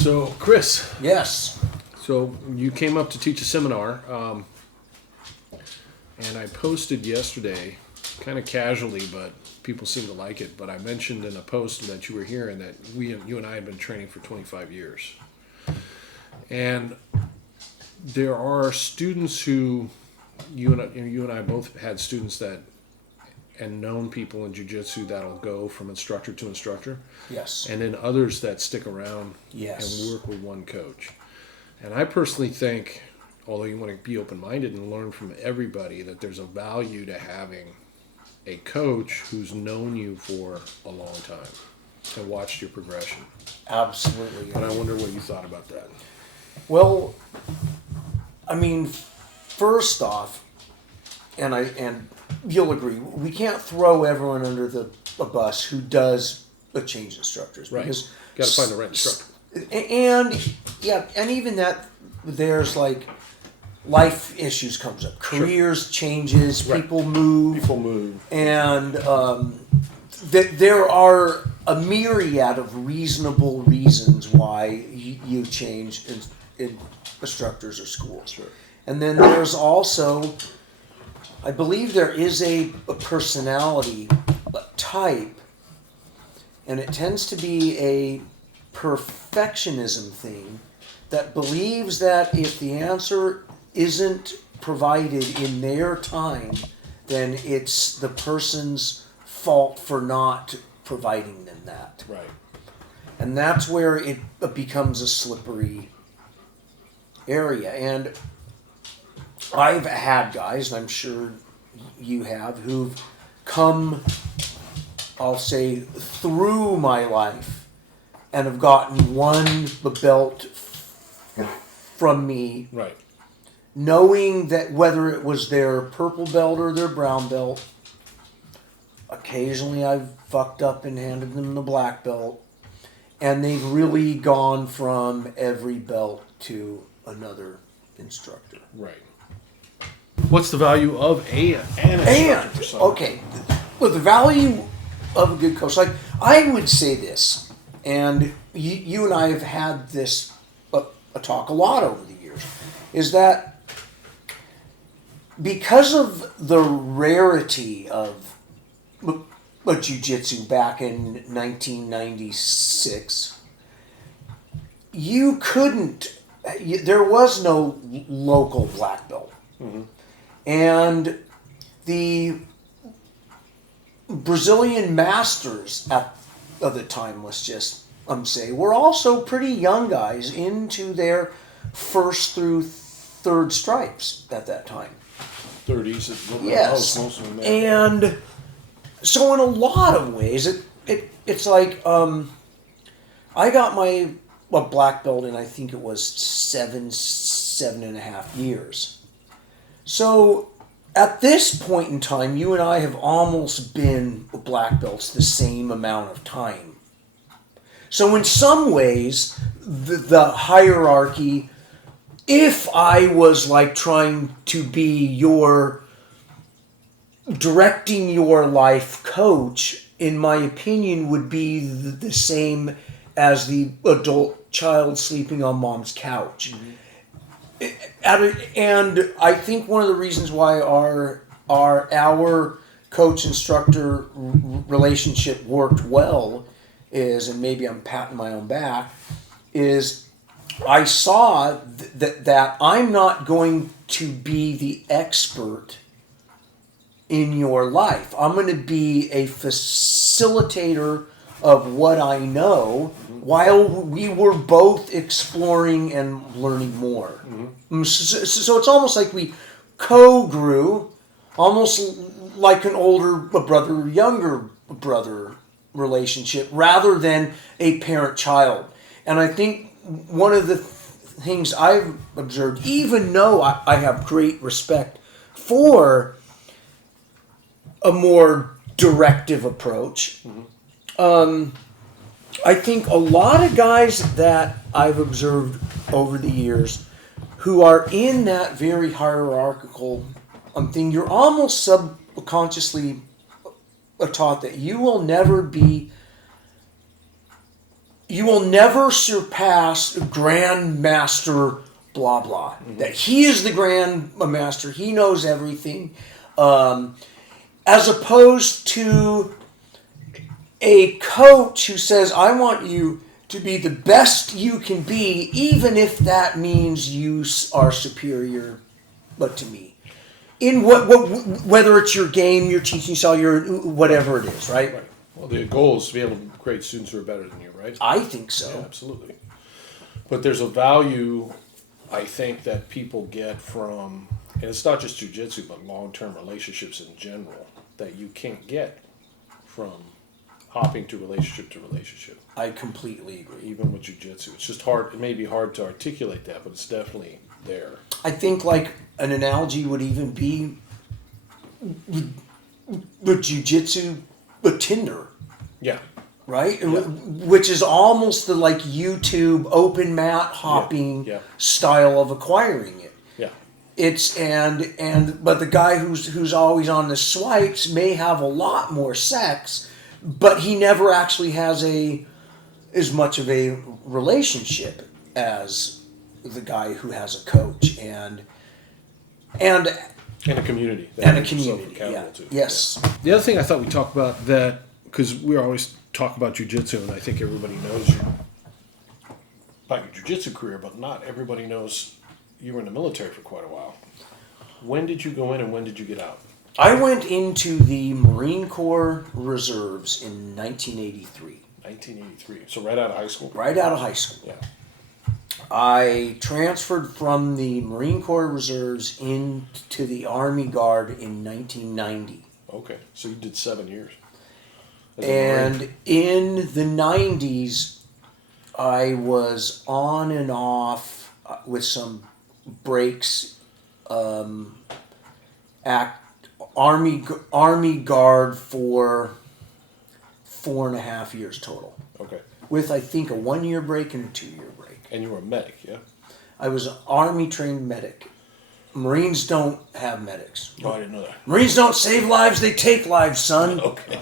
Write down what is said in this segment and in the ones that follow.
So, Chris. Yes. So, you came up to teach a seminar, and I posted yesterday, kind of casually, but people seem to like it. But I mentioned in a post that you were here and that you and I had been training for 25 years. And there are students who, you and I both had students that, and known people in jiu-jitsu that'll go from instructor to instructor. Yes. And then others that stick around and work with one coach. And I personally think, although you want to be open-minded and learn from everybody, that there's a value to having a coach who's known you for a long time and watched your progression. Absolutely. But I wonder what you thought about that. Well, I mean, first off, and you'll agree, we can't throw everyone under a bus who does change instructors. Right. Because got to find the right instructor. And even that, there's like life issues comes up, careers changes, Right. people move, and there are a myriad of reasonable reasons why you change in instructors or schools. Sure. And then there's also, I believe there is a personality type, and it tends to be a perfectionism thing that believes that if the answer isn't provided in their time, then it's the person's fault for not providing them that. Right. And that's where it becomes a slippery area. And I've had guys, and I'm sure you have, who've come, I'll say, through my life and have gotten one belt from me, Right. knowing that whether it was their purple belt or their brown belt, occasionally I've fucked up and handed them the black belt, and they've really gone from every belt to another instructor. Right. What's the value of an instructor for someone? Okay, well, the value of a good coach, like I would say this, and you and I have had this a talk a lot over the years, is that because of the rarity of jiu-jitsu back in 1996, there was no local black belt. Mm-hmm. And the Brazilian masters of the time, let's just say, were also pretty young guys into their first through third stripes at that time. 30s. Yes. Most of them, And so in a lot of ways, it's like I got my black belt in, I think it was 7.5 years. So at this point in time, you and I have almost been black belts the same amount of time. So in some ways, the hierarchy, if I was like trying to be directing your life coach, in my opinion, would be the same as the adult child sleeping on mom's couch. Mm-hmm. And I think one of the reasons why our coach-instructor relationship worked well is, and maybe I'm patting my own back, is I saw that I'm not going to be the expert in your life. I'm going to be a facilitator of what I know while we were both exploring and learning more. Mm-hmm. So it's almost like we co-grew, almost like an older brother, younger brother relationship, rather than a parent-child. And I think one of the things I've observed, even though I have great respect for a more directive approach, I think a lot of guys that I've observed over the years who are in that very hierarchical thing, you're almost subconsciously taught that you will never be you will never surpass Grandmaster blah blah. Mm-hmm. That he is the Grandmaster. He knows everything. As opposed to a coach who says, I want you to be the best you can be, even if that means you are superior, but to me. In whether it's your game, your teaching style, your whatever it is, right? Right. Well, the goal is to be able to create students who are better than you, right? I think so. Yeah, absolutely. But there's a value, I think, that people get from, and it's not just jiu-jitsu, but long-term relationships in general, that you can't get from hopping to relationship. I completely agree. Even with jiu-jitsu. It's just hard. It may be hard to articulate that, but it's definitely there. I think like an analogy would even be with jiu-jitsu, but Tinder. Yeah. Right? Yeah. Which is almost the like YouTube open mat hopping style of acquiring it. Yeah. It's but the guy who's always on the swipes may have a lot more sex, but he never actually has as much of a relationship as the guy who has a coach and a community. Yeah. Yes. Yeah. The other thing I thought we talked about that, because we always talk about jiu-jitsu, and I think everybody knows you about your jiu-jitsu career, but not everybody knows you were in the military for quite a while. When did you go in and when did you get out? I went into the Marine Corps Reserves in 1983. 1983. So right out of high school? Right out of high school. Yeah. I transferred from the Marine Corps Reserves into the Army Guard in 1990. Okay. So you did 7 years. And in the 90s, I was on and off with some breaks at Army Guard for 4.5 years total. Okay. With, I think, a 1-year break and a 2-year break. And you were a medic, yeah? I was an Army-trained medic. Marines don't have medics. Oh, I didn't know that. Marines don't save lives, they take lives, son. Okay.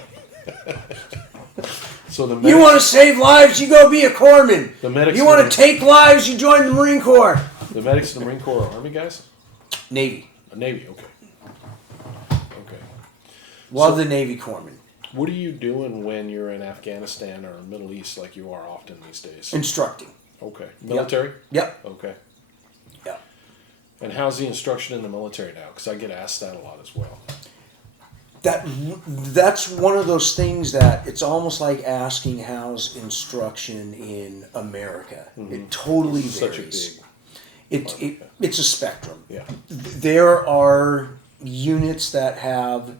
So the you want to save lives, you go be a corpsman. The medics. You want to take lives, you join the Marine Corps. The medics in the Marine Corps are Army guys? Navy. Navy, okay. Okay. Love the Navy corpsmen. What are you doing when you're in Afghanistan or Middle East like you are often these days? Instructing. Okay. Military? Yep. Okay. Yep. And how's the instruction in the military now? Because I get asked that a lot as well. That's one of those things that it's almost like asking how's instruction in America. Mm-hmm. It totally varies. Such a big. It's a spectrum. Yeah. There are units that have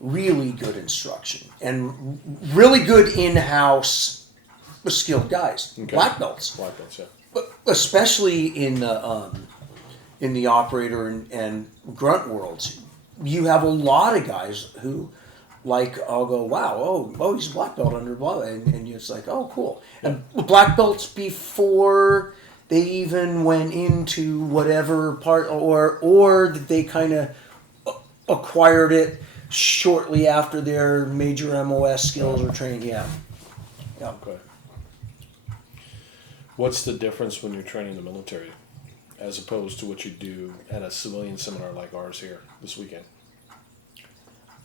really good instruction and really good in-house skilled guys, okay. Black belts, yeah. But especially in the operator and grunt worlds. You have a lot of guys who, like, I'll go, wow, oh, he's a black belt under blah, and it's like, oh, cool. And black belts before they even went into whatever part, or they kind of acquired it shortly after their major MOS skills or training. Yeah. Okay. What's the difference when you're training the military as opposed to what you do at a civilian seminar like ours here this weekend?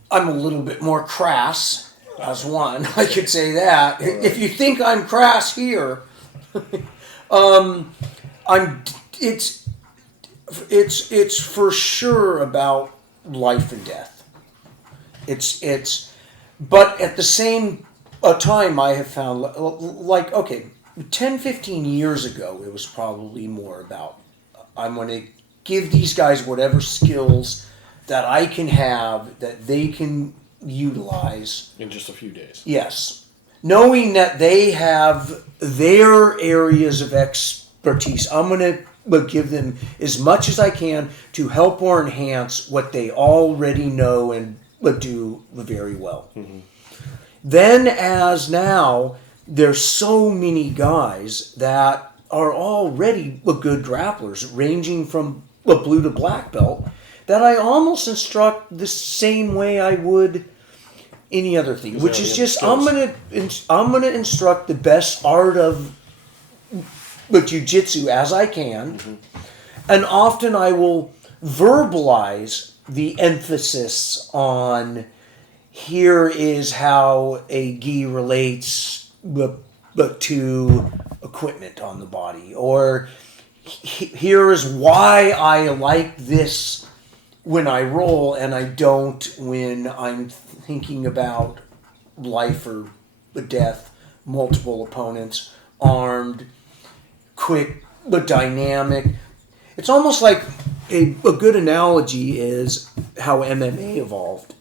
I'm a little bit more crass, as one. I could say that. Right. If you think I'm crass here, it's for sure about life and death. But at the same time, I have found, like, okay, 10, 15 years ago, it was probably more about, I'm going to give these guys whatever skills that I can have, that they can utilize. In just a few days. Yes. Knowing that they have their areas of expertise, I'm going to give them as much as I can to help or enhance what they already know and do very well. Mm-hmm. Then as now, there's so many guys that are already good grapplers, ranging from a blue to black belt, that I almost instruct the same way I would any other thing, which is just skills. I'm gonna instruct the best art of the jiu-jitsu as I can, and often I will verbalize the emphasis on here is how a gi relates but to equipment on the body, or here is why I like this when I roll and I don't when I'm thinking about life or death, multiple opponents, armed, quick but dynamic. It's almost like a good analogy is how MMA evolved.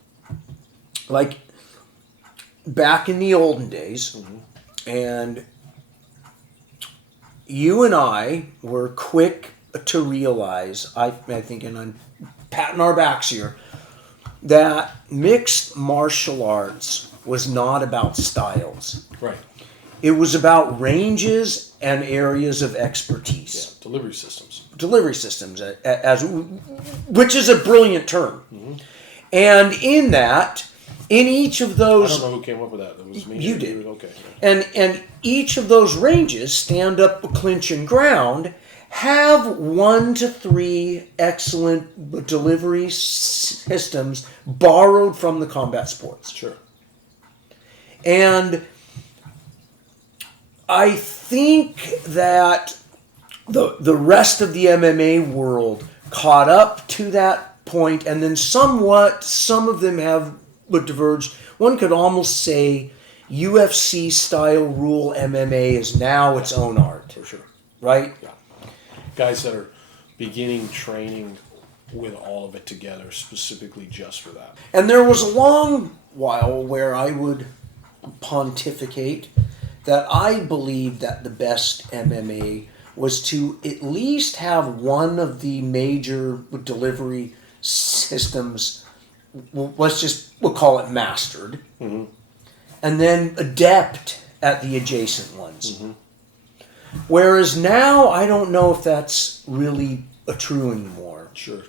Like back in the olden days, and you and I were quick to realize, I think, and I'm patting our backs here, that mixed martial arts was not about styles. Right. It was about ranges and areas of expertise. Yeah, delivery systems. Delivery systems, which is a brilliant term. And in that, in each of those... I don't know who came up with that. It was me. You did. Okay. And each of those ranges, stand up, clinch, and ground, have 1 to 3 excellent delivery systems borrowed from the combat sports. Sure. And I think that the rest of the MMA world caught up to that point, and then some of them have diverged. One could almost say UFC style rule MMA is now its own art. For sure. Right? Yeah. Guys that are beginning training with all of it together specifically just for that. And there was a long while where I would pontificate that I believed that the best MMA was to at least have one of the major delivery systems, we'll call it mastered, and then adept at the adjacent ones. Whereas now, I don't know if that's really true anymore. Sure. You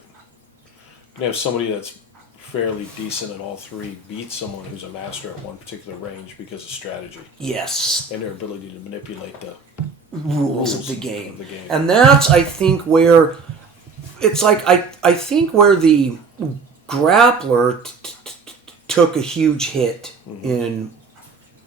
can have somebody that's fairly decent at all three beat someone who's a master at one particular range because of strategy. Yes. And their ability to manipulate the rules of the game. Of the game. And that's, I think, where it's like I think where the grappler took a huge hit in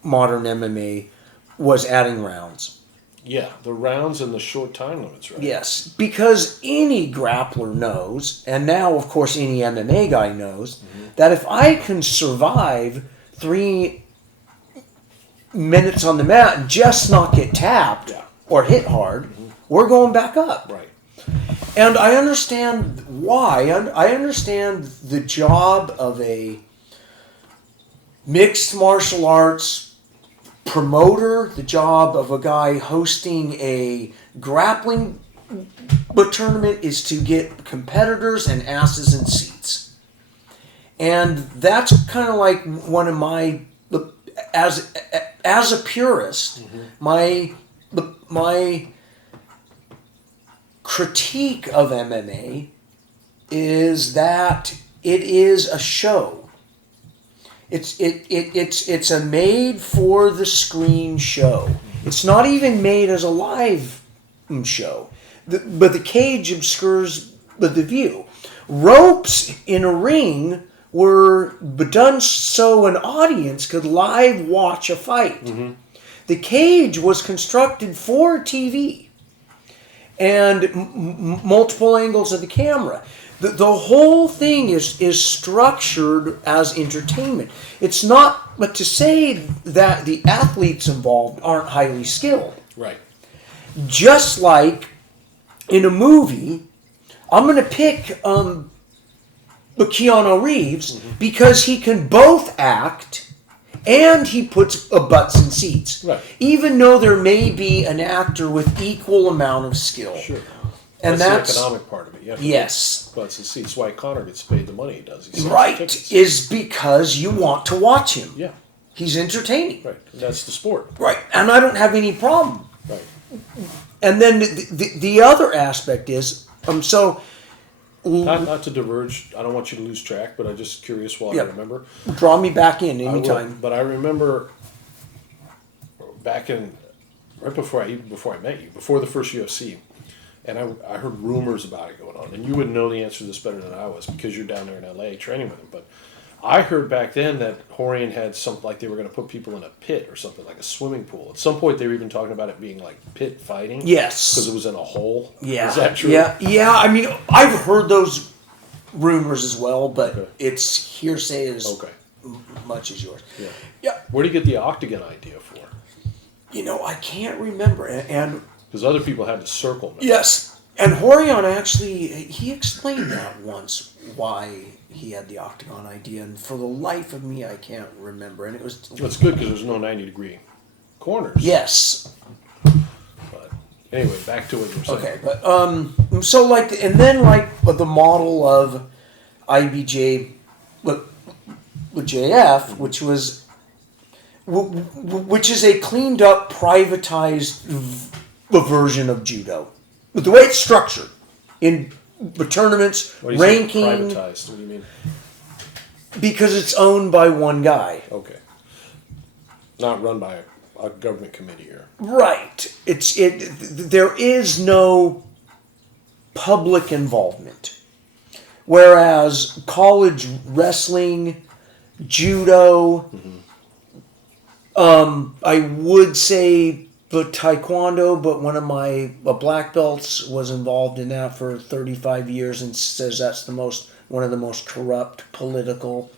modern MMA was adding rounds. Yeah, the rounds and the short time limits, right? Yes, because any grappler knows, and now, of course, any MMA guy knows, that if I can survive 3 minutes on the mat and just not get tapped or hit hard, we're going back up. Right. And I understand why. I understand the job of a mixed martial arts promoter, the job of a guy hosting a grappling tournament is to get competitors and asses in seats. And that's kind of like one of my, as a purist, my critique of MMA is that it is a show. It's a made for the screen show. It's not even made as a live show. But the cage obscures the view. Ropes in a ring were done so an audience could live watch a fight. The cage was constructed for TV and multiple angles of the camera. The whole thing is structured as entertainment. It's not, but to say that the athletes involved aren't highly skilled. Right. Just like in a movie, I'm going to pick Keanu Reeves because he can both act and he puts butts in seats. Right. Even though there may be an actor with equal amount of skill. Sure. And that's the economic part of it. Yes. But it's why Connor gets paid the money he does. He Right. Is because you want to watch him. Yeah. He's entertaining. Right. And that's the sport. Right. And I don't have any problem. Right. And then the other aspect is, so Not to diverge. I don't want you to lose track, but I'm just curious while I remember. Draw me back in anytime. But I remember back in right before I met you, before the first UFC, and I heard rumors about it going on, and you would know the answer to this better than I was because you're down there in LA training with him. But I heard back then that Horian had something like they were going to put people in a pit or something like a swimming pool. At some point, they were even talking about it being like pit fighting. Yes, because it was in a hole. Yeah, is that true? Yeah. I mean, I've heard those rumors as well, but it's hearsay as much as yours. Yeah. Where do you get the octagon idea for? I can't remember, and because other people had to circle. Now. Yes, and Horian actually he explained that once why he had the octagon idea, and for the life of me, I can't remember. And it was. It's good because there's no 90-degree corners. Yes. But anyway, back to what you were saying. Okay, but so and then the model of IBJ, with JF, which is a cleaned up, privatized version of judo, but the way it's structured in the tournaments, ranking. Privatized. What do you mean? Because it's owned by one guy. Okay. Not run by a government committee here. Right. There is no public involvement. Whereas college wrestling, judo, I would say the taekwondo, but one of my black belts was involved in that for 35 years and says that's one of the most corrupt, political,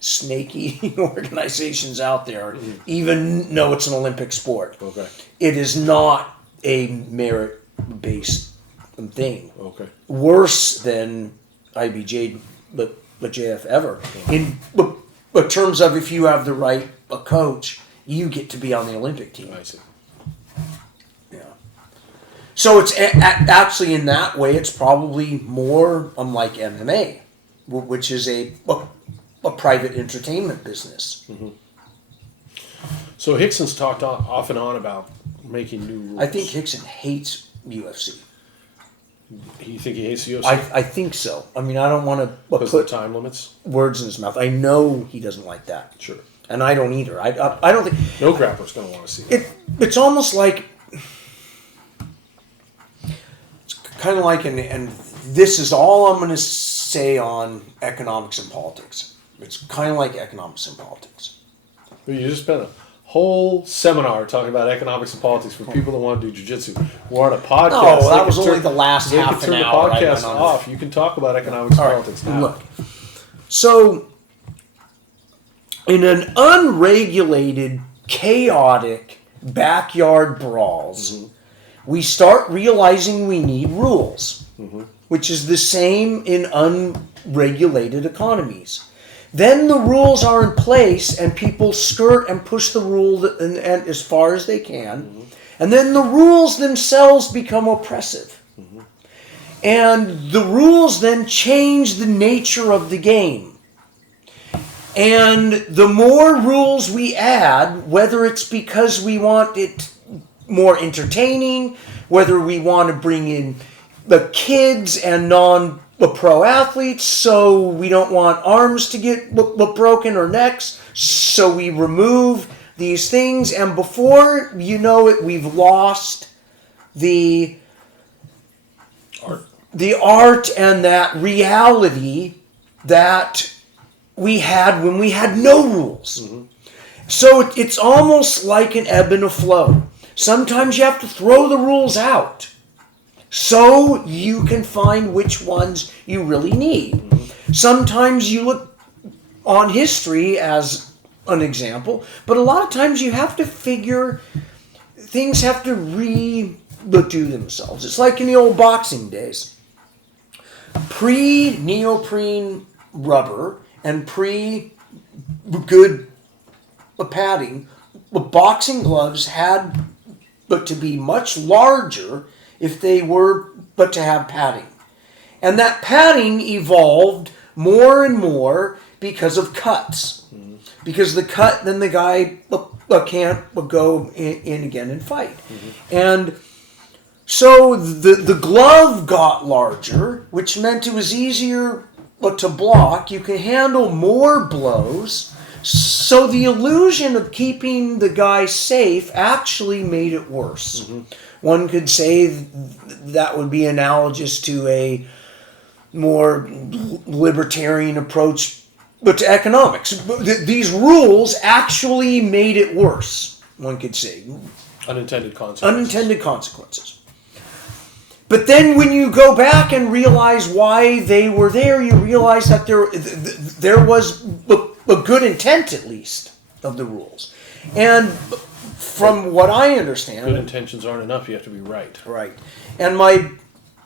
snaky organizations out there, even though it's an Olympic sport. Okay. It is not a merit-based thing. Okay. Worse than IBJ, but JF ever. In terms of if you have the right coach, you get to be on the Olympic team. I see. Yeah. So it's actually in that way, it's probably more unlike MMA, which is a private entertainment business. Mm-hmm. So Hickson's talked off and on about making new rules. I think Hickson hates UFC. You think he hates the UFC? I think so. I mean, I don't want to put put the time limits, words in his mouth. I know he doesn't like that. Sure. And I don't either. I don't think... No grappler's going to want to see that. It's almost like... It's kind of like, and this is all I'm going to say on economics and politics. It's kind of like economics and politics. You just spent a whole seminar talking about economics and politics for people that want to do jiu-jitsu. We're on a podcast. No, that was only the last half an hour. They can turn the podcast off. You can talk about economics and politics now. Look, so in an unregulated, chaotic backyard brawls, we start realizing we need rules, which is the same in unregulated economies. Then the rules are in place and people skirt and push the rule and as far as they can. And then the rules themselves become oppressive. And the rules then change the nature of the game. And the more rules we add, whether it's because we want it more entertaining, whether we want to bring in the kids and non-pro athletes, so we don't want arms to get broken or necks, so we remove these things, and before you know it, we've lost the art and that reality that we had when we had no rules. So it's almost like an ebb and a flow. Sometimes you have to throw the rules out so you can find which ones you really need. Sometimes you look on history as an example, but a lot of times you have to figure things have to redo themselves. It's like in the old boxing days. Pre-neoprene rubber and pre-good padding, boxing gloves had but to be much larger if they were but to have padding. And that padding evolved more and more because of cuts. Because the cut, then the guy can't go in again and fight. And So the glove got larger, which meant it was easier to block. You can handle more blows. So the illusion of keeping the guy safe actually made it worse. Mm-hmm. One could say that would be analogous to a more libertarian approach, but to economics. These rules actually made it worse, one could say. Unintended consequences. But then when you go back and realize why they were there, you realize that there was a good intent, at least, of the rules. And from what I understand... Good intentions aren't enough. You have to be right. Right. And my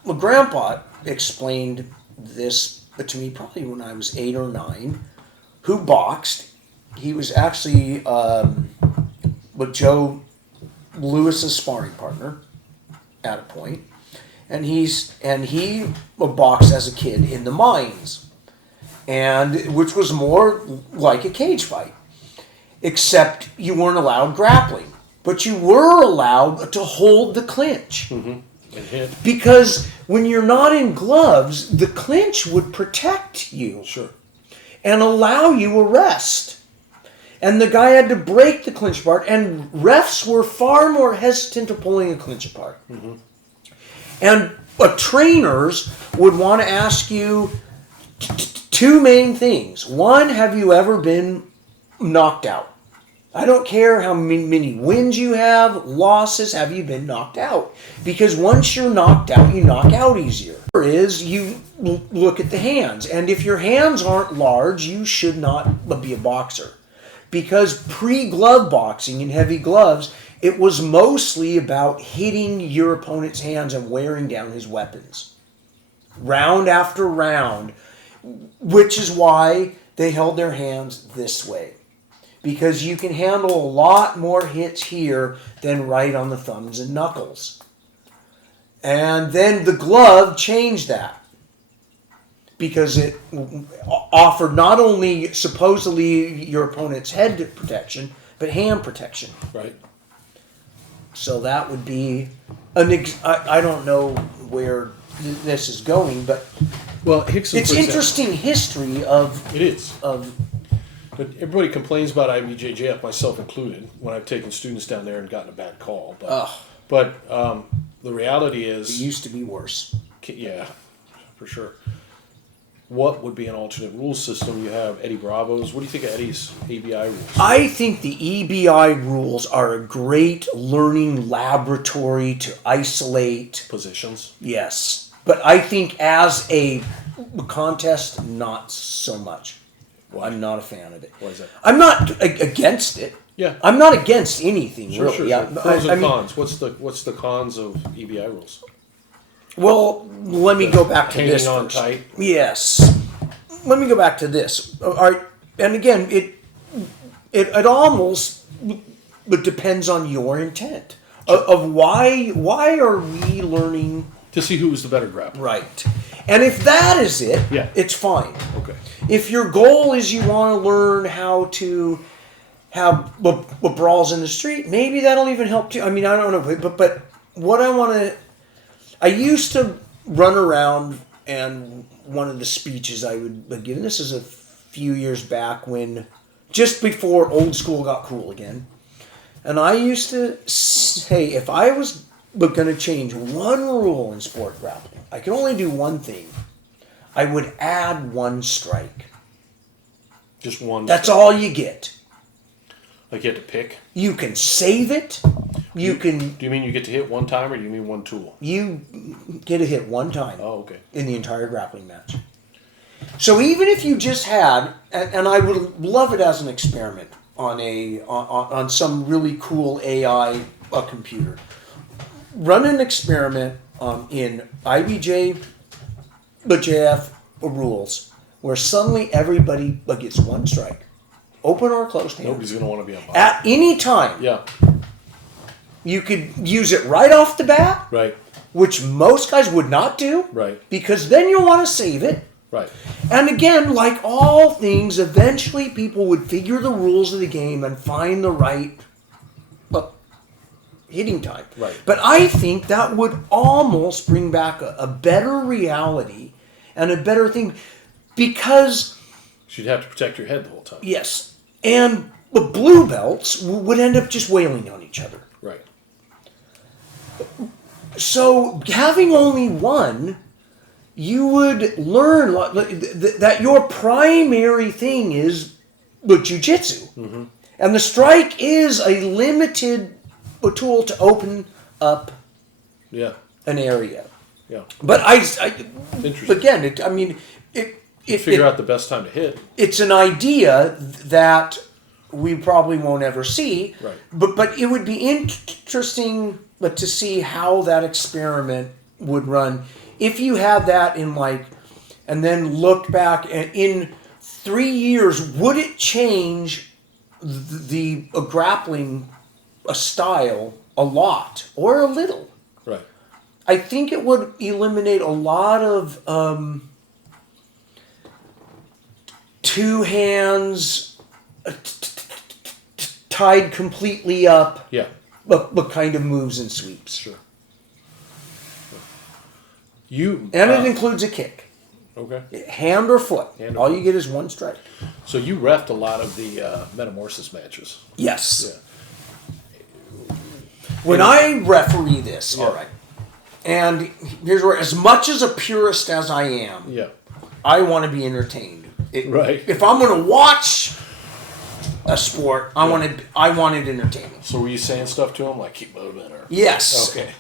grandpa explained this to me probably when I was 8 or 9, who boxed. He was actually with Joe Lewis's sparring partner at a point. And he boxed as a kid in the mines, and which was more like a cage fight, except you weren't allowed grappling, but you were allowed to hold the clinch. Mm-hmm. And hit. Because when you're not in gloves, the clinch would protect you. Sure. And allow you a rest. And the guy had to break the clinch apart, and refs were far more hesitant of pulling a clinch apart. Mm-hmm. And trainers would want to ask you two main things. One, have you ever been knocked out? I don't care how many wins you have, losses, have you been knocked out? Because once you're knocked out, you knock out easier. Is you look at the hands. And if your hands aren't large, you should not be a boxer. Because pre-glove boxing in heavy gloves, it was mostly about hitting your opponent's hands and wearing down his weapons. Round after round, which is why they held their hands this way. Because you can handle a lot more hits here than right on the thumbs and knuckles. And then the glove changed that. Because it offered not only supposedly your opponent's head protection, but hand protection. Right. So that would be I don't know where this is going, but well, Hickson, it's interesting history of it is of. But everybody complains about IBJJF, myself included, when I've taken students down there and gotten a bad call. But the reality is, it used to be worse. Yeah, for sure. What would be an alternate rules system? You have Eddie Bravo's. What do you think of Eddie's ABI rules? I think the EBI rules are a great learning laboratory to isolate positions. Yes. But I think as a contest, not so much. Why? I'm not a fan of it. Why is that? I'm not against it. Yeah. I'm not against anything, sure, really. Sure. Yeah. Pros and cons. What's the cons of EBI rules? Well, let me go back to this hanging on first. tight. Yes. Let me go back to this. All right. And again, it almost depends on your intent of why are we learning to see who was the better grappler. Right. And if that is it, it's fine. Okay. If your goal is you want to learn how to have brawls in the street, maybe that'll even help too. I mean, I don't know, but what I used to run around, and one of the speeches I would give, and this is a few years back when, just before old school got cool again, and I used to say, if I was going to change one rule in sport grappling, I could only do one thing. I would add one strike. Just one. That's all you get. Like you have to pick? You can save it. Do you mean you get to hit one time, or do you mean one tool? You get a hit one time. Oh, okay. In the entire grappling match. So even if you just had, and I would love it as an experiment on some really cool AI computer, run an experiment in IBJ, BJF rules, where suddenly everybody gets one strike. Open or closed hand. Nobody's going to want to be on bottom. At any time. Yeah. You could use it right off the bat. Right. Which most guys would not do. Right. Because then you'll want to save it. Right. And again, like all things, eventually people would figure the rules of the game and find the right hitting time. Right. But I think that would almost bring back a better reality and a better thing, because You'd have to protect your head the whole time. yes, and the blue belts would end up just wailing on each other. Right. So having only one, you would learn that your primary thing is the jiu-jitsu. Mm-hmm. And the strike is a limited tool to open up an area. Yeah. But Interesting. again, Figure out the best time to hit. It's an idea that we probably won't ever see. Right. But it would be interesting to see how that experiment would run. If you had that in and then looked back and in 3 years, would it change the grappling style a lot or a little? Right. I think it would eliminate a lot of two hands tied completely up. Yeah. But kind of moves and sweeps. Sure. And it includes a kick. Okay. Hand or foot. All you get is one strike. So you reffed a lot of the Metamorphosis matches. Yes. Yeah. When I referee this, all right, and here's where, as much as a purist as I am, I want to be entertained. Right. If I'm going to watch a sport, I want it entertaining. So were you saying stuff to him like keep moving or? Yes. Okay.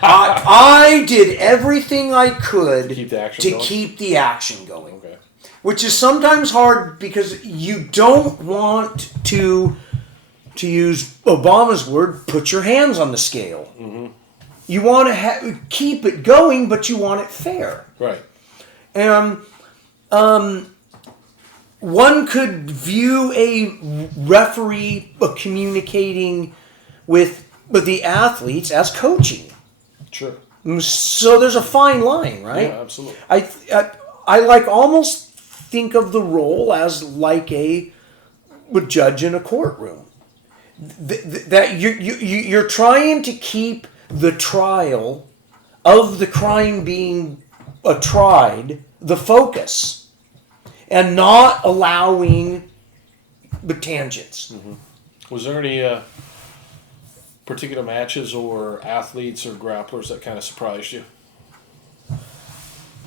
I did everything I could to keep the action going. Okay. Which is sometimes hard because you don't want to use Obama's word, put your hands on the scale. Mm-hmm. You want to keep it going, but you want it fair. Right. And one could view a referee communicating with the athletes as coaching. Sure. So there's a fine line, right? Yeah, absolutely. I almost think of the role as like a judge in a courtroom. That you're trying to keep the trial of the crime being tried the focus, and not allowing the tangents. Mm-hmm. Was there any particular matches or athletes or grapplers that kind of surprised you?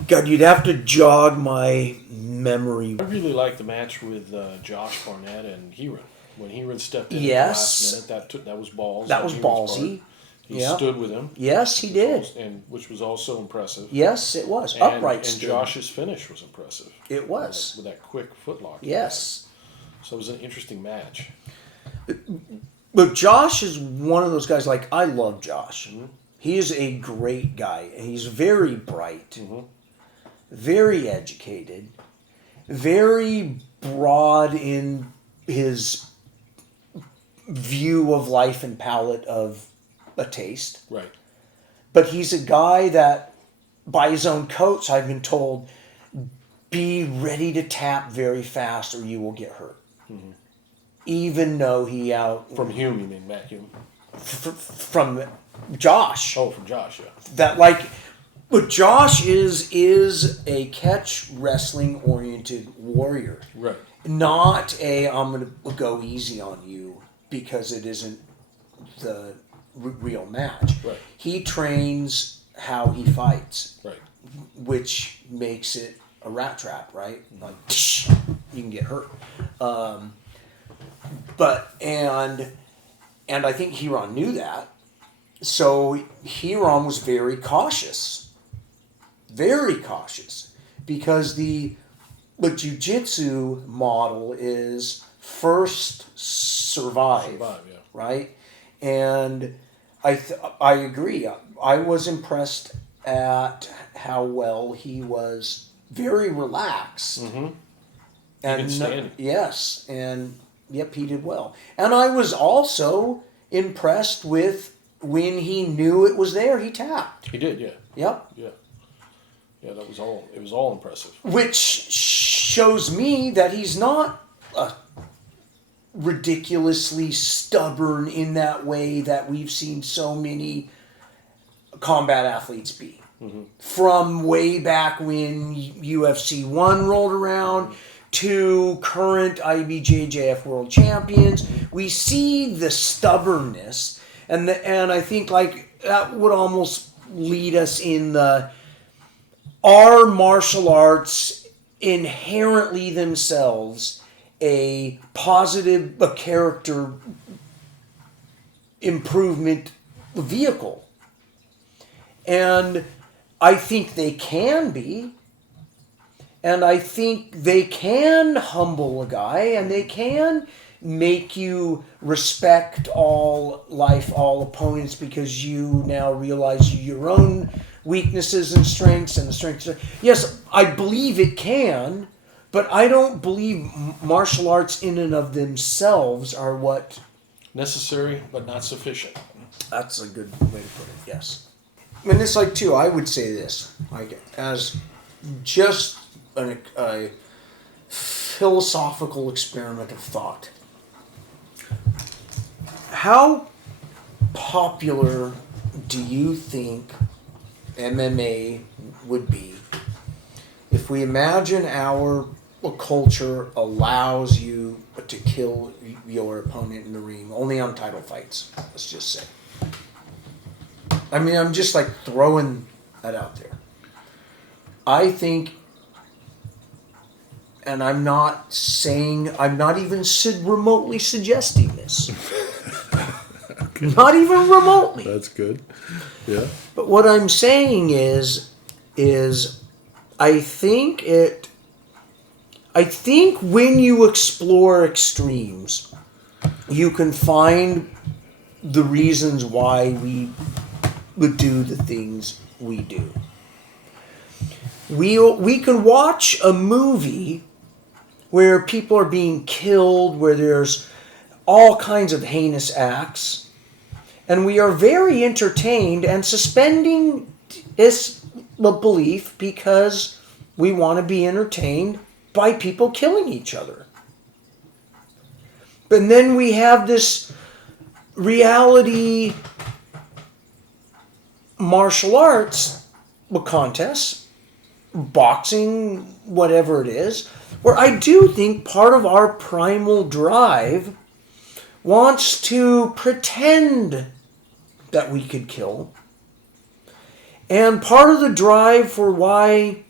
God, you'd have to jog my memory. I really liked the match with Josh Barnett and Heron. When Heron stepped in at the Yes. last minute, that was balls. That was ballsy. He stood with him. Yes, he did. And which was also impressive. Yes, it was. And, Upright and stood. Josh's finish was impressive. It was. With that quick footlock. Yes. So it was an interesting match. But Josh is one of those guys, I love Josh. Mm-hmm. He is a great guy. He's very bright, very educated, very broad in his view of life and palette of a taste. Right. But he's a guy that, by his own coach, I've been told, be ready to tap very fast or you will get hurt. Mm-hmm. Even though he From Hume, you mean Matt Hume? From Josh. Oh, from Josh, yeah. That but Josh is a catch wrestling oriented warrior. Right. Not I'm going to go easy on you because it isn't the real match. Right. He trains how he fights. Right. Which makes it a rat trap, right? Like, you can get hurt. And I think Heron knew that. So Heron was very cautious. Very cautious. Because the jiu-jitsu model is first survive. Yeah. Right? And I agree. I was impressed at how well he was very relaxed. Mm-hmm. And yes, and yep, he did well. And I was also impressed with when he knew it was there, he tapped. He did, yeah. Yep. Yeah. Yeah, that was all. It was all impressive. Which shows me that he's not a ridiculously stubborn in that way that we've seen so many combat athletes be. From way back when UFC 1 rolled around to current IBJJF world champions, we see the stubbornness, and I think like that would almost lead us in are martial arts inherently themselves a character improvement vehicle. And I think they can be. And I think they can humble a guy, and they can make you respect all opponents, because you now realize your own weaknesses and strengths and the strengths. Yes, I believe it can, but I don't believe martial arts in and of themselves are what... Necessary, but not sufficient. That's a good way to put it, yes. And it's like, too, I would say this, like, as just a philosophical experiment of thought. How popular do you think MMA would be if we imagine our culture allows you to kill your opponent in the ring only on title fights, let's just say? I mean, I'm just like throwing that out there. I think, and I'm not even remotely suggesting this. Okay. Not even remotely. That's good. Yeah. But what I'm saying is I think when you explore extremes, you can find the reasons why we would do the things we do. We can watch a movie where people are being killed, where there's all kinds of heinous acts, and we are very entertained and suspending disbelief because we want to be entertained by people killing each other. But then we have this reality martial arts contests, boxing, whatever it is, where I do think part of our primal drive wants to pretend that we could kill. And part of the drive for why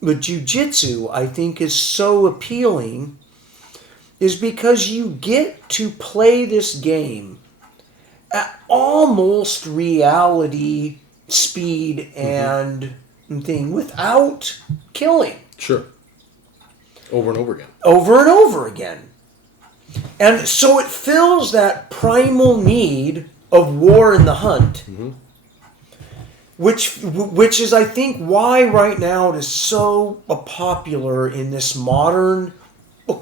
the jiu-jitsu, I think, is so appealing is because you get to play this game at almost reality speed and thing without killing. Sure. Over and over again. Over and over again. And so it fills that primal need of war and the hunt, which is, I think, why right now it is so popular in this modern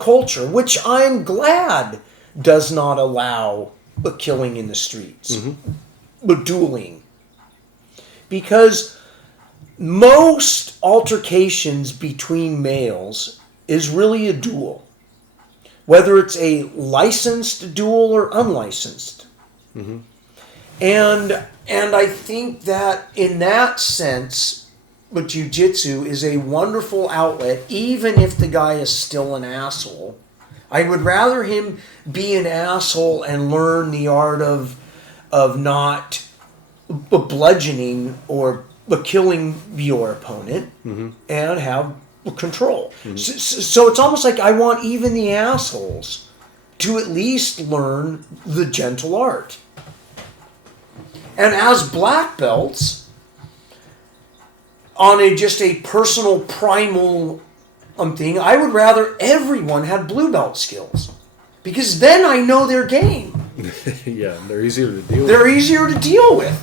culture, which I'm glad does not allow the killing in the streets, the dueling. Because most altercations between males is really a duel, whether it's a licensed duel or unlicensed. And I think that in that sense, but jiu-jitsu is a wonderful outlet, even if the guy is still an asshole. I would rather him be an asshole and learn the art of not bludgeoning or killing your opponent and have control. So it's almost like I want even the assholes to at least learn the gentle art. And as black belts, on just a personal primal thing, I would rather everyone had blue belt skills, because then I know their game. Yeah, they're easier to deal with. They're easier to deal with.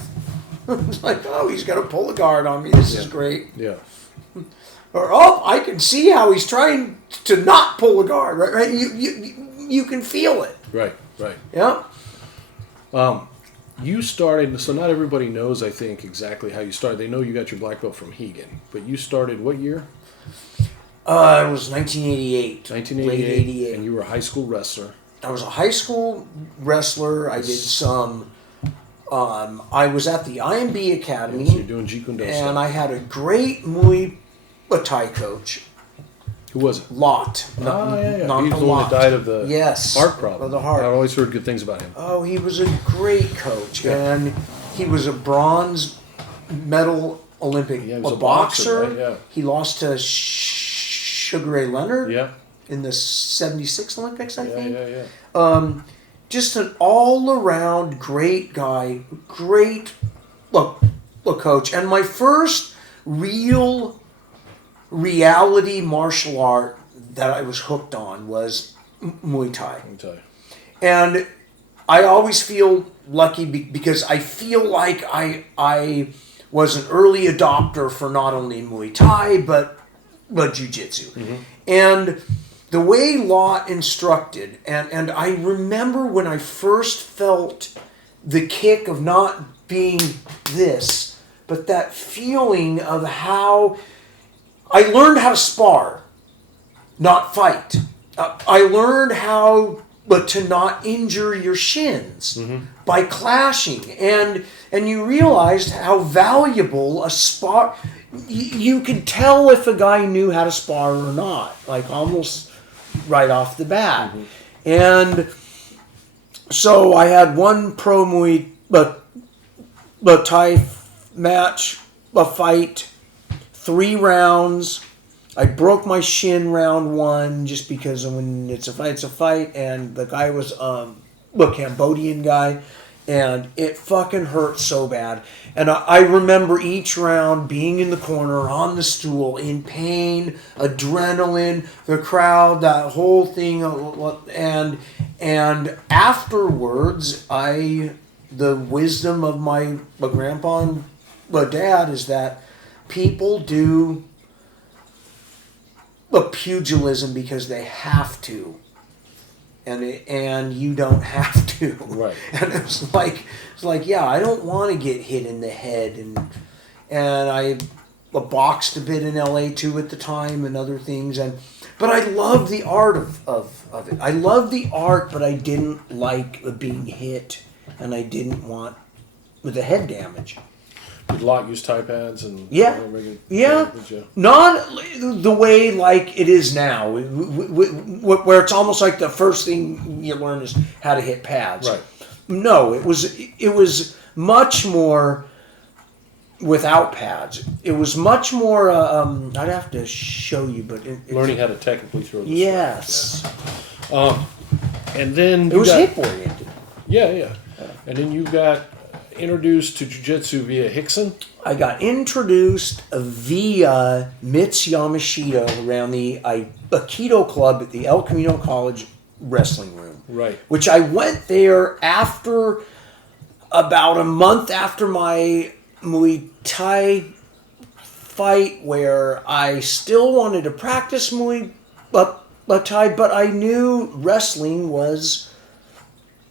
It's like, oh, he's got to pull a guard on me. This is great. Yeah. Or, oh, I can see how he's trying to not pull a guard. Right? You can feel it. Right. Yeah. You started, so not everybody knows, I think, exactly how you started. They know you got your black belt from Hegan, but you started what year? It was 1988. 1988. Late 88. And you were a high school wrestler. I was a high school wrestler. I did some. I was at the IMB Academy. So you're doing Jeet Kune Do and stuff. I had a great Muay Thai coach. Who was it? Lot. Yeah. Not He was the the one Lot. that died of the Yes. heart problem. Of the heart. I've always heard good things about him. Oh, he was a great coach. Yeah. And he was a bronze medal Olympic Yeah, he was a boxer, right? Yeah. He lost to Sugar Ray Leonard Yeah. in the 76 Olympics, I think. Yeah. Just an all-around great guy, great coach. And my first real reality martial art that I was hooked on was Muay Thai. Muay Thai. And I always feel lucky because I feel like I was an early adopter for not only Muay Thai but Jiu-Jitsu. Mm-hmm. And the way Lot instructed, and I remember when I first felt the kick of not being this, but that feeling of how I learned how to spar, not fight. I learned how to not injure your shins by clashing, and you realized how valuable a spar. You could tell if a guy knew how to spar or not, like almost right off the bat. And so I had one pro Muay Thai match, a fight, 3 rounds. I broke my shin round 1 just because when it's a fight, and the guy was a Cambodian guy, and it fucking hurt so bad. And I remember each round being in the corner on the stool in pain, adrenaline, the crowd, that whole thing, and afterwards, the wisdom of my grandpa and my dad is that people do pugilism because they have to, and you don't have to. Right. And it's like yeah, I don't want to get hit in the head, and I boxed a bit in LA too at the time and other things, but I love the art of it. I love the art, but I didn't like being hit, and I didn't want with the head damage. Did Lot use Thai pads and Yeah. Not the way like it is now, where it's almost like the first thing you learn is how to hit pads. Right. No, it was much more without pads. It was much more. I'd have to show you, but Learning how to technically throw the yes, strike. And then it was hip oriented. Yeah. And then you got introduced to jiu-jitsu via Hickson. I got introduced via Mitz Yamashita around the Aikido club at the El Camino College wrestling room. Right. Which I went there after about a month after my Muay Thai fight, where I still wanted to practice Muay Thai, but I knew wrestling was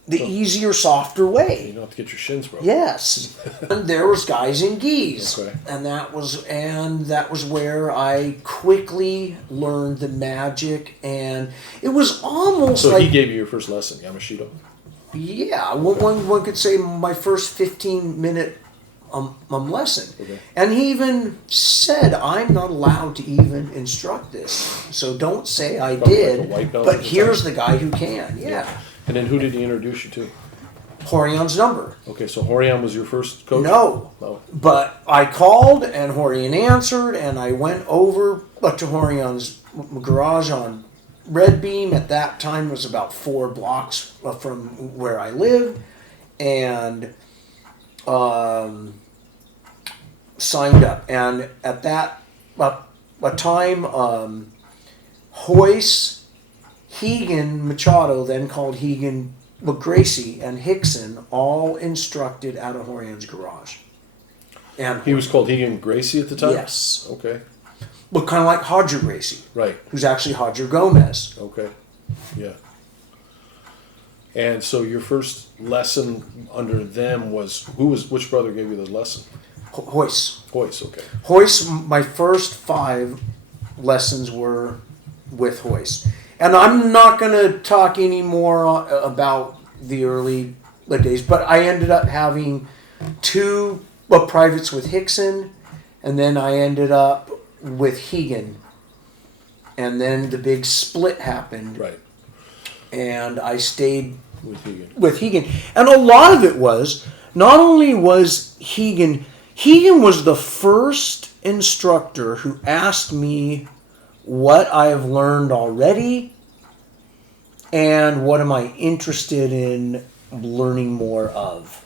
the easier, softer way. You don't have to get your shins broken. Yes. And there was guys in gis. Okay. And that was where I quickly learned the magic, and it was almost So like he gave you your first lesson, Yamashita. yeah, one could say my first 15-minute lesson. Okay. And he even said, I'm not allowed to even instruct this. So don't say I Probably did, like a white belt but at the here's time. the guy who can. Yeah. And then who did he introduce you to? Horian's number. Okay, so Horian was your first coach? No. Oh. But I called, and Horian answered, and I went over to Horian's garage on Red Beam. At that time, it was about 4 blocks from where I lived, and signed up. And at that time, Hoyce, Hegan Machado, then called Hegan Gracie, and Hickson all instructed out of Horian's garage. And He was called Hegan Gracie at the time? yes, Okay. but kind of like Hodger Gracie, Right. who's actually Hodger Gomez. Okay. Yeah. And so your first lesson under them was which brother gave you the lesson? Hoyce. Hoyce, okay. Hoyce, my first 5 lessons were with Hoyce. And I'm not going to talk anymore about the early days, but I ended up having 2 privates with Hickson, and then I ended up with Hegan. And then the big split happened. Right. And I stayed with Hegan. And a lot of it was, not only was Hegan was the first instructor who asked me what I have learned already and what am I interested in learning more of.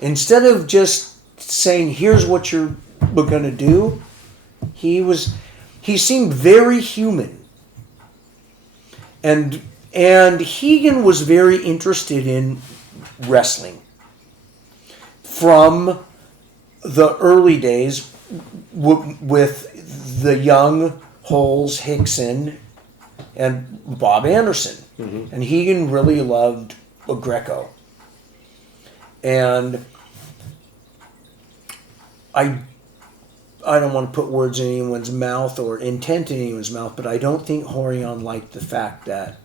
Instead of just saying, here's what you're going to do, he seemed very human. And Hegan was very interested in wrestling. From the early days with the young Holes, Hickson, and Bob Anderson. Mm-hmm. And Hegan really loved Greco. And I don't want to put words in anyone's mouth or intent in anyone's mouth, but I don't think Horion liked the fact that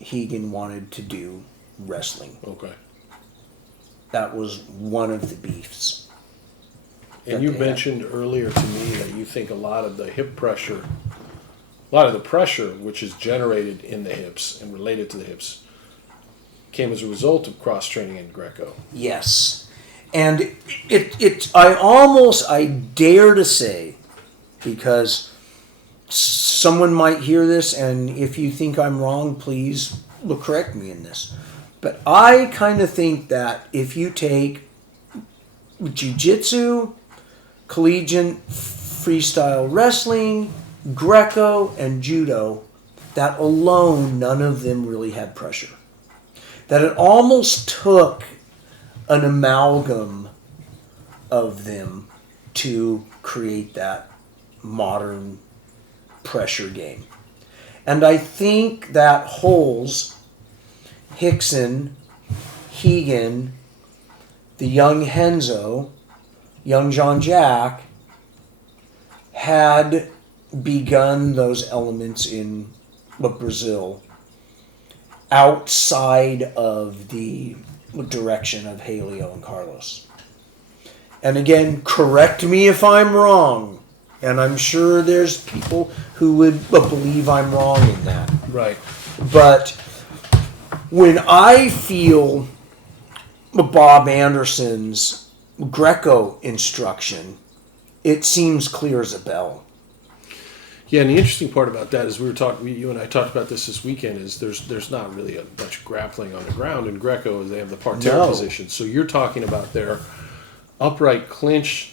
Hegan wanted to do wrestling. Okay. That was one of the beefs. And you mentioned earlier to me that you think a lot of the hip pressure, a lot of the pressure which is generated in the hips and related to the hips came as a result of cross-training in Greco. Yes. And I dare to say, because someone might hear this, and if you think I'm wrong, please correct me in this. But I kind of think that if you take Jiu-jitsu, collegiate freestyle wrestling, Greco, and Judo, that alone, none of them really had pressure. That it almost took an amalgam of them to create that modern pressure game. And I think that Holes, Hickson, Hegan, the young Henzo, young Jean-Jacques had begun those elements in Brazil outside of the direction of Helio and Carlos. And again, correct me if I'm wrong. And I'm sure there's people who would believe I'm wrong in that. Right. But when I feel Bob Anderson's Greco instruction, it seems clear as a bell. Yeah, and the interesting part about that is you and I talked about this weekend, is there's not really a much grappling on the ground. In Greco, they have the parterre position. So you're talking about their upright clinch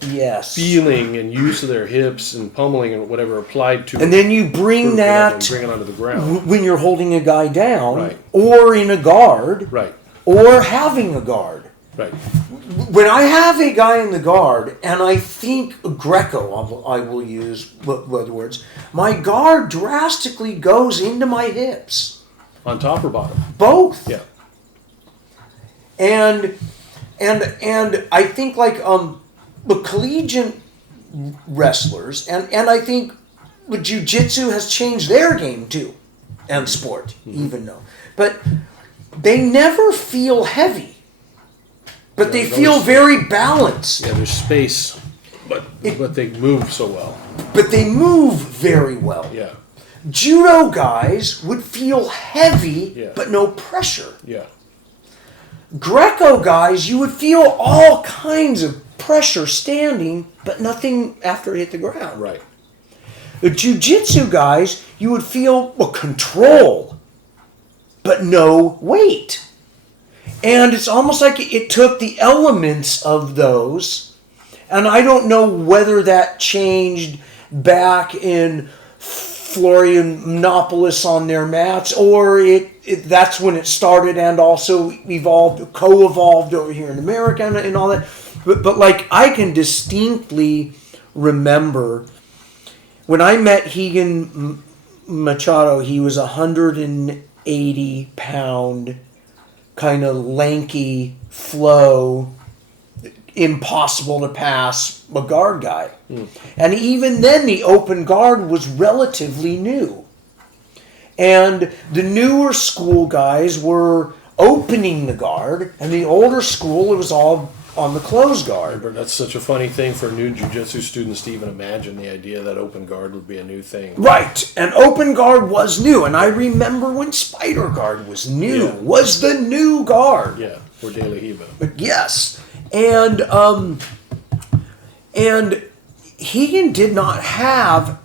feeling and use of their hips and pummeling and whatever applied to it. And then you bring that bring it onto the ground. When you're holding a guy down, right, or in a guard, right, or having a guard. Right. When I have a guy in the guard, and I think Greco, I will use other words, my guard drastically goes into my hips. On top or bottom? Both. Yeah. And I think like the collegiate wrestlers, and I think the jiu-jitsu has changed their game too, and sport, even though. But they never feel heavy. But they feel very balanced. Yeah, there's space, but they move so well. But they move very well. Yeah. Judo guys would feel heavy, but no pressure. Yeah. Greco guys, you would feel all kinds of pressure standing, but nothing after it hit the ground. Right. The jiu-jitsu guys, you would feel control, but no weight. And it's almost like it took the elements of those, and I don't know whether that changed back in Florianopolis on their mats, or that's when it started and also co-evolved over here in America and all that. But like, I can distinctly remember when I met Hegan Machado, he was 180-pound, kind of lanky, flow, impossible to pass, a guard guy. And even then, the open guard was relatively new. And the newer school guys were opening the guard, and the older school, it was all on the closed guard. That's such a funny thing for new jiu-jitsu students to even imagine, the idea that open guard would be a new thing. Right, and open guard was new, and I remember when spider guard was new, was the new guard. Yeah, or De La Hiva. Yes, and Hegan did not have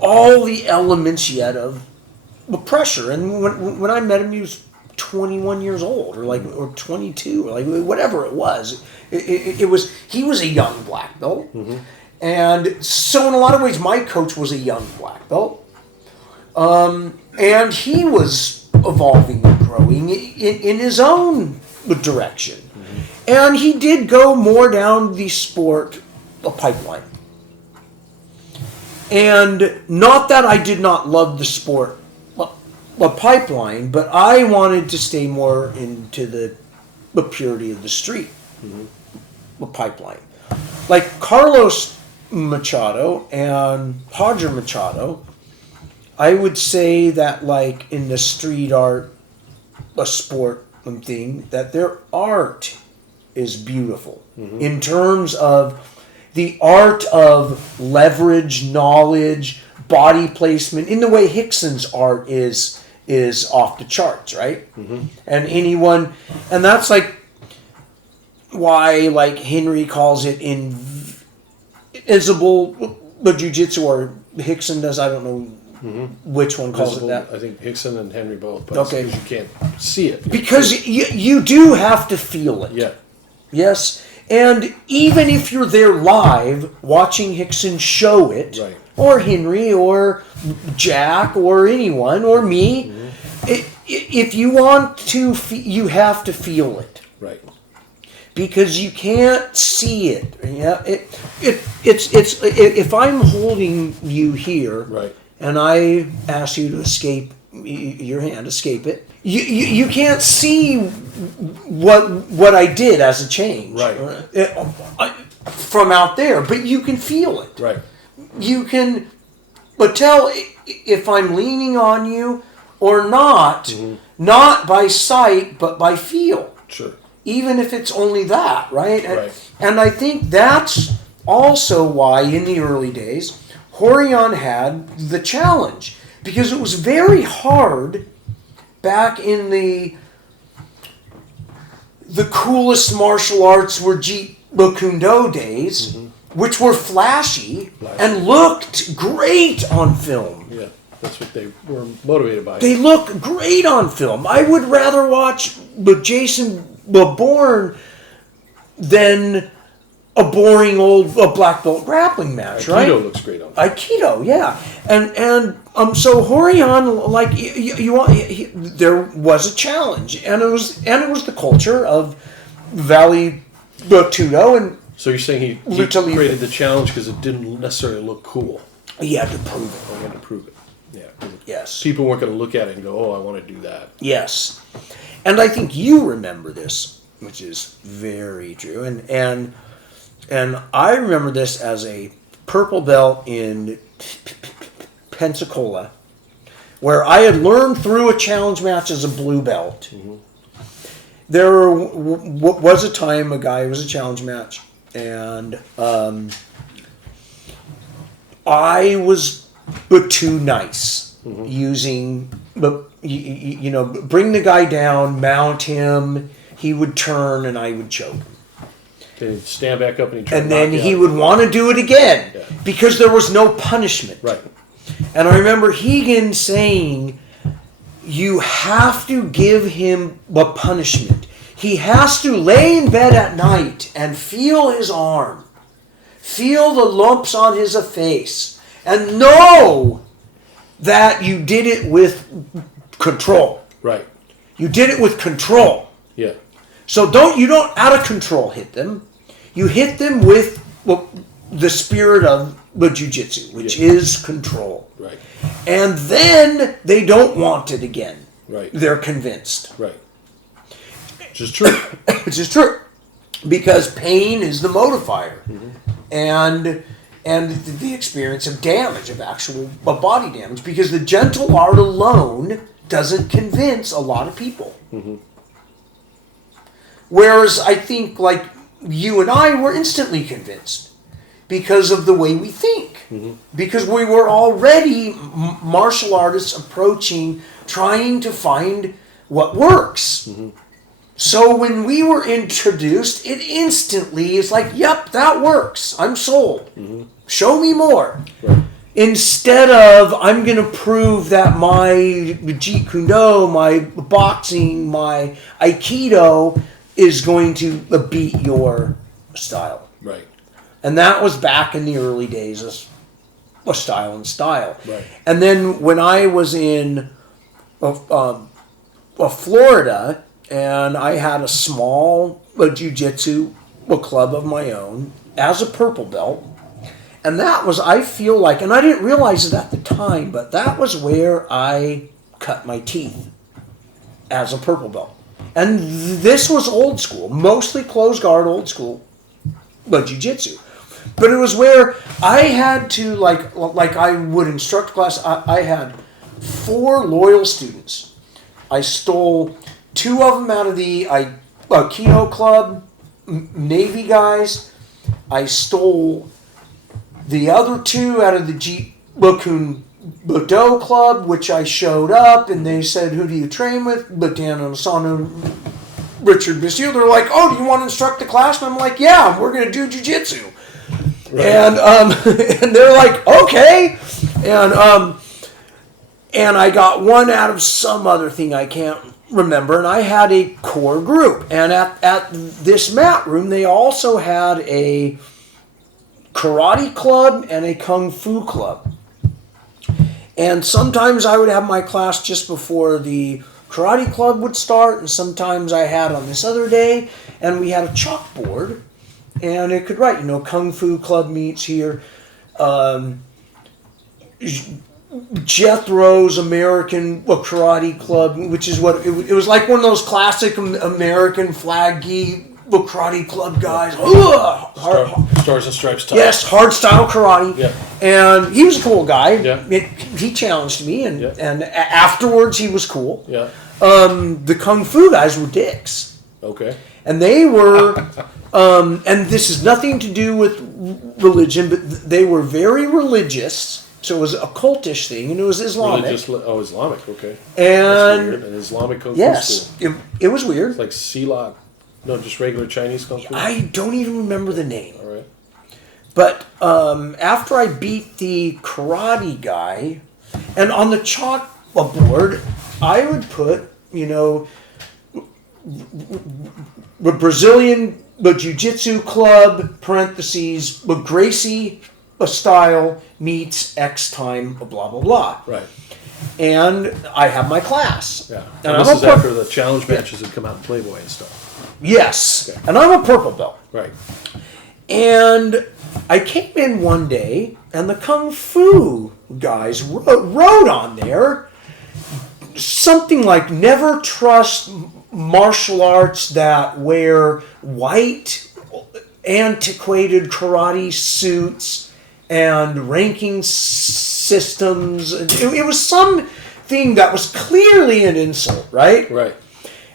all the elements yet of pressure, and when I met him, he was 21 years old, or 22, or whatever it was. It was, he was a young black belt, and so in a lot of ways, my coach was a young black belt, and he was evolving and growing in his own direction, and he did go more down the sport pipeline. And not that I did not love the sport pipeline, but I wanted to stay more into the purity of the street pipeline. Like Carlos Machado and Roger Machado, I would say that like in the street art, a sport thing, that their art is beautiful in terms of the art of leverage, knowledge, body placement, in the way Hickson's art is off the charts, right? And that's like why like Henry calls it invisible jiu-jitsu, or Hickson does, I don't know which one calls it that. I think Hickson and Henry both, but okay, because you can't see it. Because you do have to feel it. Yeah. Yes. And even if you're there live watching Hickson show it, right, or Henry, or Jack, or anyone, or me, if you want to, you have to feel it. Right. Because you can't see it. Yeah. It's if I'm holding you here, right, and I ask you to escape your hand, escape it. You can't see what I did as a change, right, from out there, but you can feel it. Right. You can, but tell if I'm leaning on you or not, not by sight, but by feel. Sure. Even if it's only that, right? Right. And I think that's also why in the early days, Horion had the challenge, because it was very hard back in the coolest martial arts were Jeet Kune-Do days, which were flashy and looked great on film. Yeah, that's what they were motivated by. They look great on film. I would rather watch Jason Bourne than a boring old black belt grappling match, right? Aikido looks great on film. Aikido, yeah, and so Horion, like there was a challenge, and it was the culture of Valley Tudo, and so you're saying he created the challenge because it didn't necessarily look cool. He had to prove it. He had to prove it. Yeah. Yes. People weren't going to look at it and go, "Oh, I want to do that." Yes, and I think you remember this, which is very true, and I remember this as a purple belt in Pensacola, where I had learned through a challenge match as a blue belt. There was a time a guy, it was a challenge match, and I was too nice, using, bring the guy down, mount him, he would turn, and I would choke him. He'd stand back up and he'd try and to then knock he you out. would want to do it again, because there was no punishment. Right. And I remember Hegan saying, you have to give him a punishment. He has to lay in bed at night and feel his arm, feel the lumps on his face, and know that you did it with control. Right. You did it with control. Yeah. So you don't out of control hit them. You hit them with the spirit of the jiu-jitsu, which is control. Right. And then they don't want it again. Right. They're convinced. Right. Which is true. Which is true. Because pain is the motivator. And and the experience of damage, of actual body damage, because the gentle art alone doesn't convince a lot of people. Mm-hmm. Whereas I think, like, you and I were instantly convinced because of the way we think. Mm-hmm. Because we were already martial artists approaching, trying to find what works. Mm-hmm. So when we were introduced, it instantly is like, yep, that works. I'm sold. Mm-hmm. Show me more. Right. Instead of, I'm going to prove that my Jeet Kune Do, my boxing, my Aikido is going to beat your style. Right. And that was back in the early days of style and style. Right. And then when I was in Florida, and I had a small jiu-jitsu club of my own as a purple belt. And that was, I feel like, and I didn't realize it at the time, but that was where I cut my teeth as a purple belt. And this was old school, mostly closed guard old school, but jiu-jitsu. But it was where I had to, like I would instruct class, I had 4 loyal students. I stole 2 of them out of the Aikido club, Navy guys. I stole the other 2 out of the Jeet Kune Do club, which I showed up, and they said, "Who do you train with?" Batan Osano, Richard Bissell. They're like, "Oh, do you want to instruct the class?" And I'm like, "Yeah, we're going to do jiu-jitsu." Right. And and they're like, "Okay." And I got 1 out of some other thing I can't remember, and I had a core group. And at this mat room, they also had a karate club and a kung fu club. And sometimes I would have my class just before the karate club would start, and sometimes I had on this other day, and we had a chalkboard, and it could write, kung fu club meets here, Jethro's American Karate Club, which is what it was like, one of those classic American flaggy karate club guys. Stars and Stripes type. Yes, hard style karate. Yeah. And he was a cool guy. Yeah. He challenged me, and afterwards he was cool. Yeah. The kung fu guys were dicks. Okay. And they were, and this has nothing to do with religion, but they were very religious. So it was a cultish thing, and it was Islamic. Islamic, okay. And weird. An Islamic kung fu yes, school. It was weird. It's like Silat. No, just regular Chinese kung fu? I don't even remember the name. All right. But after I beat the karate guy, and on the chalkboard, I would put, Brazilian Jiu-Jitsu club, parentheses, Gracie style meets X time, blah, blah, blah. Right. And I have my class. Yeah. And this is after the challenge matches had come out in Playboy and stuff. Yes. Okay. And I'm a purple belt. Right. And I came in one day, and the Kung Fu guys wrote on there something like, never trust martial arts that wear white, antiquated karate suits and ranking systems. It was something that was clearly an insult, right? Right.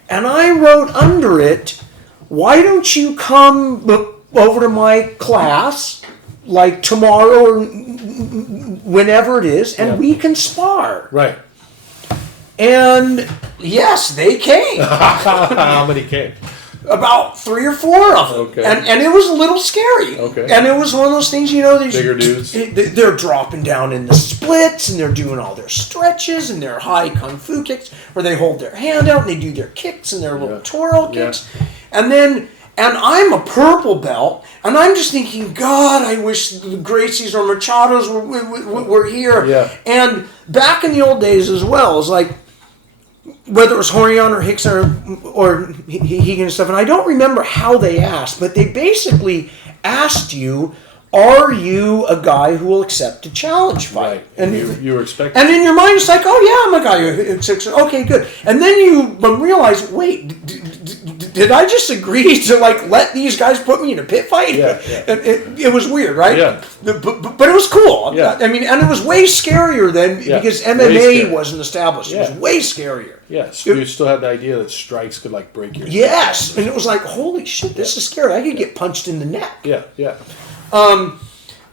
And I wrote under it, "Why don't you come over to my class, like tomorrow or whenever it is, and we can spar?" Right. And yes, they came. How many came? About 3 or 4 of them. Okay. And it was a little scary. Okay. And it was one of those things, these bigger dudes. They're dropping down in the splits, and they're doing all their stretches and their high kung fu kicks, where they hold their hand out and they do their kicks and their little twirl kicks. And I'm a purple belt, and I'm just thinking, God, I wish the Gracies or Machados were here. Yeah. And back in the old days as well, it was like, whether it was Horion or Hickson or Hegan and stuff, and I don't remember how they asked, but they basically asked you, are you a guy who will accept a challenge fight? Right. And you were expecting. And in your mind, it's like, oh yeah, I'm a guy who accepts. Okay, good. And then you realize, wait, did I just agree to like let these guys put me in a pit fight? Yeah. And it was weird, right? Yeah. But it was cool. Yeah. I mean, and it was way scarier than because MMA wasn't established. It was way scarier. Yes. You still had the idea that strikes could like break your. Yes, and it was like, holy shit, this is scary. I could get punched in the neck. Yeah. Yeah.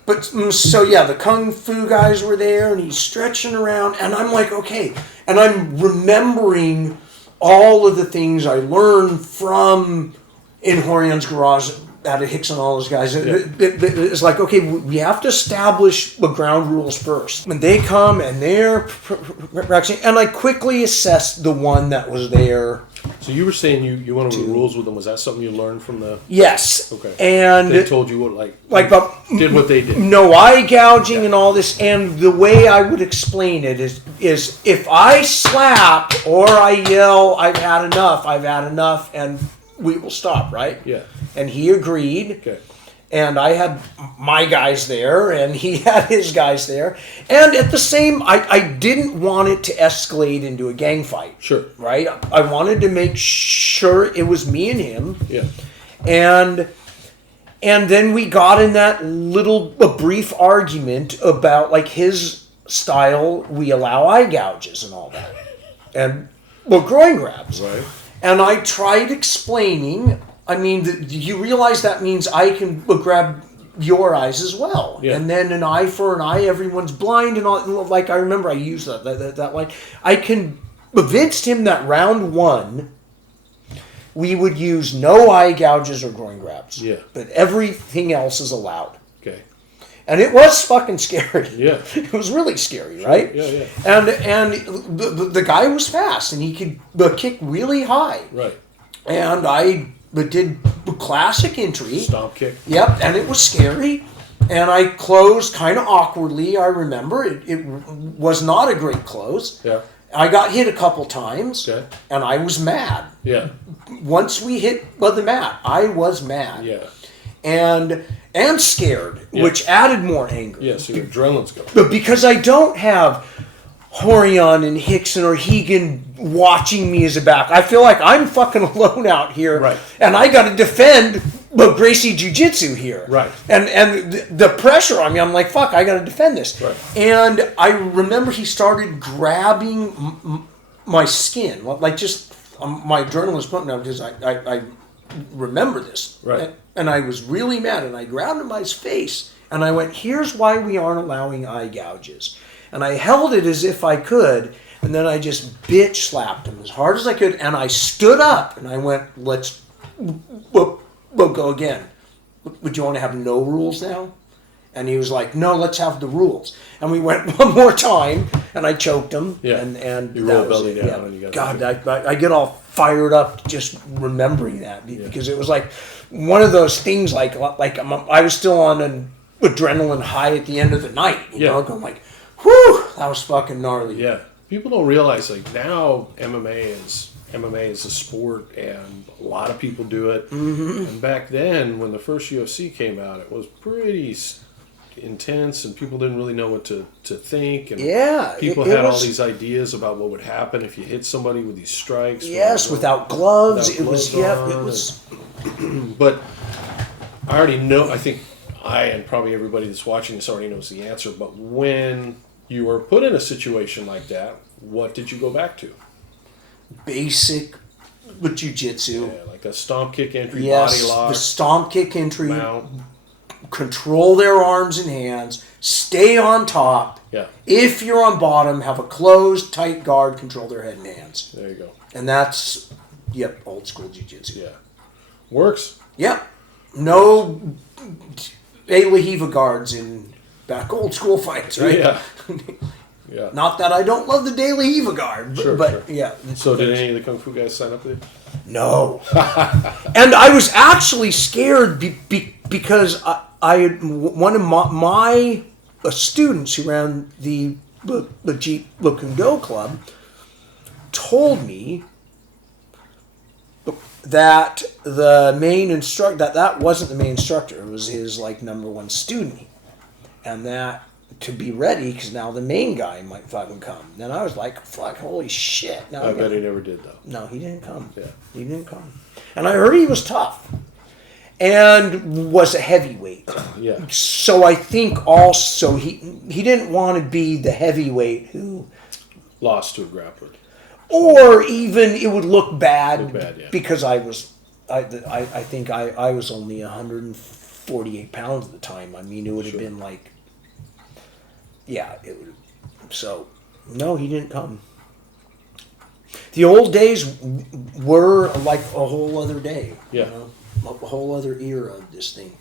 But so yeah, the kung fu guys were there, and he's stretching around, and I'm like, okay, and I'm remembering all of the things I learned from in Horian's garage out of Hicks and all those guys. It's like, okay, we have to establish the ground rules first. When they come and they're practicing, and I quickly assessed the one that was there. So you were saying you went over the rules with them. Was that something you learned from the? Yes. Okay. And they told you what did what they did. No eye gouging and all this. And the way I would explain it is if I slap or I yell, I've had enough, and we will stop, right? Yeah. And he agreed. Okay. And I had my guys there, and he had his guys there. And at the same, I didn't want it to escalate into a gang fight. Sure. Right? I wanted to make sure it was me and him. Yeah. And then we got in that a brief argument about, like, his style, we allow eye gouges and all that. And, groin grabs. Right. And I tried explaining... I mean, you realize that means I can grab your eyes as well. Yeah. And then an eye for an eye, everyone's blind and all. Like, I remember I used that line. I convinced him that round one, we would use no eye gouges or groin grabs. Yeah. But everything else is allowed. Okay. And it was fucking scary. Yeah. It was really scary, right? Yeah, yeah. And the guy was fast, and he could kick really high. Right. And I... But did classic entry. Stomp kick. Yep, and it was scary. And I closed kind of awkwardly, I remember. It was not a great close. Yeah. I got hit a couple times, okay. And I was mad. Yeah. Once we hit the mat, I was mad. Yeah. And scared, which added more anger. Yeah, so your adrenaline's going. But because I don't have Horian and Hicks and O'Hagan watching me as a back. I feel like I'm fucking alone out here. Right. And I got to defend Gracie Jiu-Jitsu here. Right. And the pressure on me, I'm like, fuck, I got to defend this. Right. And I remember he started grabbing my skin. Like just my adrenaline's pumping up because I remember this. Right. And I was really mad. And I grabbed him by his face. And I went, here's why we aren't allowing eye gouges. And I held it as if I could, and then I just bitch slapped him as hard as I could, and I stood up, and I went, we'll go again. Would you want to have no rules now? And he was like, no, let's have the rules. And we went one more time, and I choked him. Yeah. And you roll belly down. Yeah. And you got God, I get all fired up just remembering that, because it was like one of those things like I was still on an adrenaline high at the end of the night. You know, going like, whew, that was fucking gnarly. Yeah. People don't realize, like, now MMA is a sport, and a lot of people do it. Mm-hmm. And back then, when the first UFC came out, it was pretty intense, and people didn't really know what to think. And people had all these ideas about what would happen if you hit somebody with these strikes. Yes, without gloves. It was. But I already know, I think I and probably everybody that's watching this already knows the answer, but when you were put in a situation like that, what did you go back to? Basic with jiu-jitsu. Yeah, like a stomp kick entry, body lock. The stomp kick entry. Mount. Control their arms and hands. Stay on top. Yeah. If you're on bottom, have a closed, tight guard. Control their head and hands. There you go. And that's, old school jiu-jitsu. Yeah. Works. Yep. No A. Lahiva guards in back old school fights, right? Yeah. Yeah. Not that I don't love the De La Hiva guard, but sure. Yeah. So did any of the Kung Fu guys sign up there? No. And I was actually scared because I had one of my students who ran the Jeet Kune Do Club told me, that the main instructor, that wasn't the main instructor, it was his like number one student, and that to be ready because now the main guy might fucking come. Then I was like, fuck, holy shit. Now I bet he never did though. No, he didn't come. Yeah. He didn't come. And I heard he was tough and was a heavyweight. Yeah. So I think also he didn't want to be the heavyweight who Lost to a grappler. or even it would look bad, Yeah. because I think I was only 148 pounds at the time. I mean, it would have been like, yeah, it would. So, no, he didn't come. The old days were like a whole other day. Yeah. You know? A whole other era of this thing.